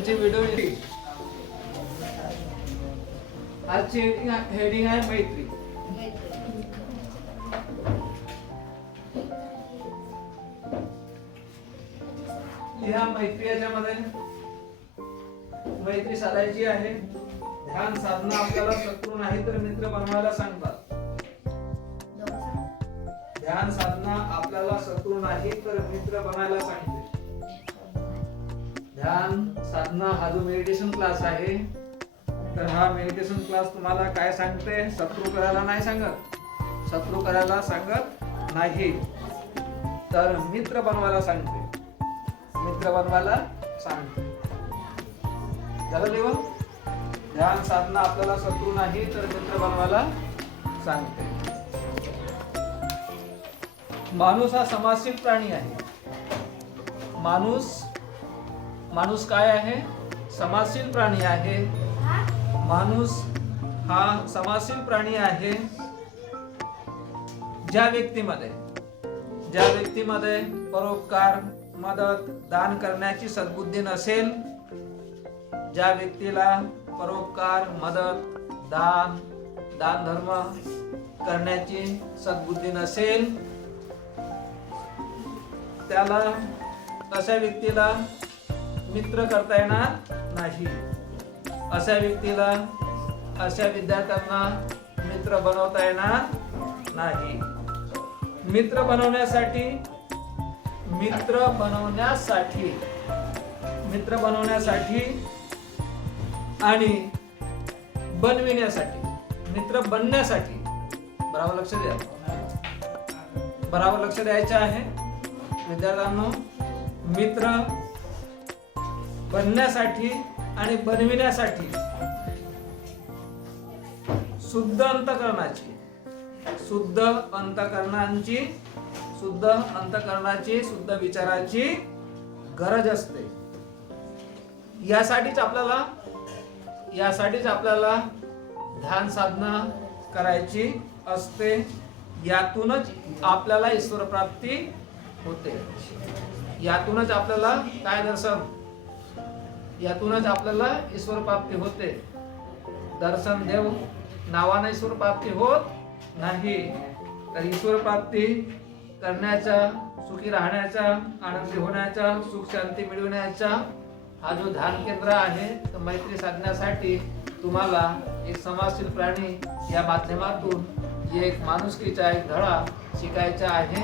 तुमचे व्हिडिओ येतील. आजची हेडिंग आहे मैत्री. लिहा मैत्री. याच्यामध्ये मैत्री साधायची आहे. ध्यान साधना आपल्याला शत्रू नाही तर मित्र बनवायला सांगतात. ध्यान साधना आपल्याला शत्रू नाही तर मित्र बनायला सांगते. ध्यान साधना हा जो मेडिटेशन क्लास आहे, तर हा मेडिटेशन क्लास तुम्हाला काय सांगते? शत्रू करायला नाही सांगत. शत्रू करायला सांगत नाही तर मित्र बनवायला सांगते. मित्र बनवायला सांगते. झालं देवा? ध्यान साधना आपल्याला शत्रू नाही तर मित्र बनवायला सांगते. माणूस हा समाजशील प्राणी आहे. माणूस काय आहे? समाजशील प्राणी आहे. माणूस हा समाजशील प्राणी आहे. ज्या व्यक्तीमध्ये परोपकार, मदत, दान करण्याची सद्बुद्धी नसेल, ज्या व्यक्तीला परोपकार, मदत, दान धर्म करण्याची सद्बुद्धी नसेल, त्याला अशा व्यक्तीला मित्र करता येणार नाही. अशा व्यक्तीला, अशा विद्यार्थ्यांना मित्र बनवता येणार नाही. मित्र बनवण्यासाठी आणि बनविण्यासाठी, मित्र बनण्यासाठी बरोबर लक्ष द्यायचे आहे विद्यार्थ्यांनो. मित्र बनण्यासाठी आणि बनविण्यासाठी शुद्ध शुद्ध विचाराची गरज असते. यासाठीच आपल्याला ध्यान साधना करायची असते. यातूनच आपल्याला ईश्वर प्राप्ती होते. यातूनच आपल्याला काय दर्शन? यातूनच आपल्याला ईश्वर प्राप्ती होते. दर्शन देव नावाने ईश्वर प्राप्ती होत नाही. तर ईश्वर प्राप्ती करण्याचा, सुखी राहण्याचा, आनंदी होण्याचा, सुख शांती मिळवण्याचा हा जो ध्यान केंद्र आहे, तर मैत्री साधण्यासाठी तुम्हाला एक समाजशील प्राणी या माध्यमातून एक माणुसकीचा एक धडा शिकायचा आहे.